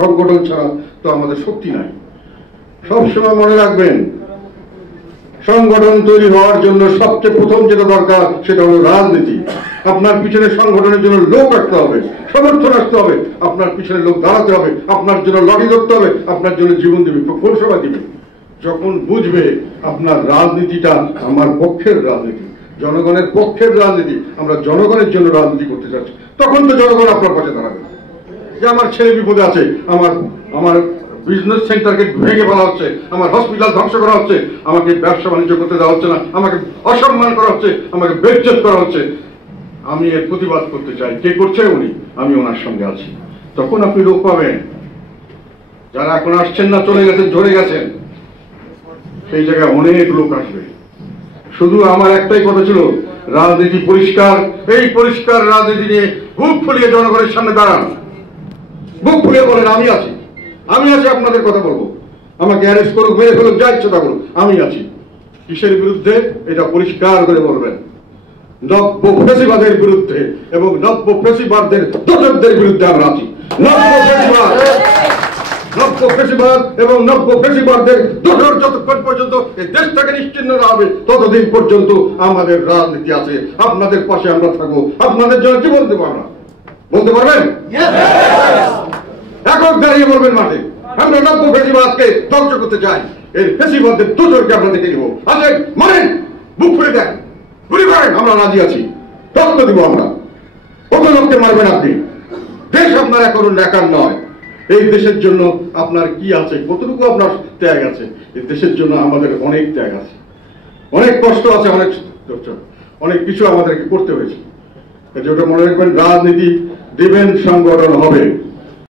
সংগঠন ছাড়া তো আমাদের শক্তি নাই। সবসময় মনে রাখবেন, সংগঠন তৈরি হওয়ার জন্য সবচেয়ে প্রথম যেটা দরকার সেটা হলো রাজনীতি। আপনার পিছনে সংগঠনের জন্য লোক রাখতে হবে, সমর্থন রাখতে হবে, আপনার পিছনে লোক দাঁড়াতে হবে, আপনার জন্য লড়াই করতে হবে, আপনার জন্য জীবন দিবে, পৌরসভা দিবে। যখন বুঝবে আপনার রাজনীতিটা আমার পক্ষের রাজনীতি, জনগণের পক্ষের রাজনীতি, আমরা জনগণের জন্য রাজনীতি করতে চাচ্ছি, তখন তো জনগণ আপনার পাশে দাঁড়াবে। যে আমার ছেলে বিপদে আছে, আমার বিজনেস সেন্টারকে ভেঙে ফেলা হচ্ছে, আমার হসপিটাল ধ্বংস করা হচ্ছে, আমাকে ব্যবসা বাণিজ্য করতে দেওয়া হচ্ছে না, আমাকে অসম্মান করা হচ্ছে, আমাকে বেইজ্জত করা হচ্ছে, আমি এর প্রতিবাদ করতে চাই। কে করছে? উনি। আমি ওনার সঙ্গে আছি। তখন আপনি লোক পাবেন। যারা এখন আসছেন না, চলে গেছেন, ঝরে গেছেন, সেই জায়গায় অনেক লোক আসবে। শুধু আমার একটাই কথা ছিল, রাজনীতি পরিষ্কার। এই পরিষ্কার রাজনীতি নিয়ে বুক ফুলিয়ে জনগণের সামনে দাঁড়ান, বুক ফুলিয়ে বলেন আমি আছি, আমি আছি, আপনাদের কথা বলবো। আমাকে অ্যারেস্ট করুক, মেরে ফেলুক, যা ইচ্ছা তা করুক, আমি আছি। কিসের বিরুদ্ধে? এটা পরিষ্কার করে বলবেন। নব্য ফেসিবাদের বিরুদ্ধে এবং নব্য ফেসিবাদদের দোষকদের বিরুদ্ধে আমরা আছি। নব্য ফেসিবাদ এবং নব্য ফেসিবাদদের দোষর যতক্ষণ পর্যন্ত এই দেশটাকে নিশ্চিহ্ন না হবে, ততদিন পর্যন্ত আমাদের রাজনীতি আছে। আপনাদের পাশে আমরা থাকবো, আপনাদের জন্য জীবন দেবো। আমরা বলতে পারবেন? এখন দাঁড়িয়ে বলবেন মাঠে, আমরা নব্য ফেসিবাদকে ধ্বংস করতে চাই, এর ফেসিবাদদের দোষরকে আমরা দেখে নিব। আসেন, মারেন, বুক খুলে দেন, গুলি করেন, আমরা রাজি আছি, রক্ত দিব আমরা। কত লোককে মারবেন আপনি? দেশ আপনার এখন একার নয়। এই দেশের জন্য আপনার কি আছে, কতটুকু আপনার ত্যাগ আছে? এই দেশের জন্য আমাদের অনেক ত্যাগ আছে, অনেক কষ্ট আছে, অনেক কিছু আমাদেরকে করতে হয়েছে। যেটা মনে রাখবেন, রাজনীতি দিবেন, সংগঠন হবে।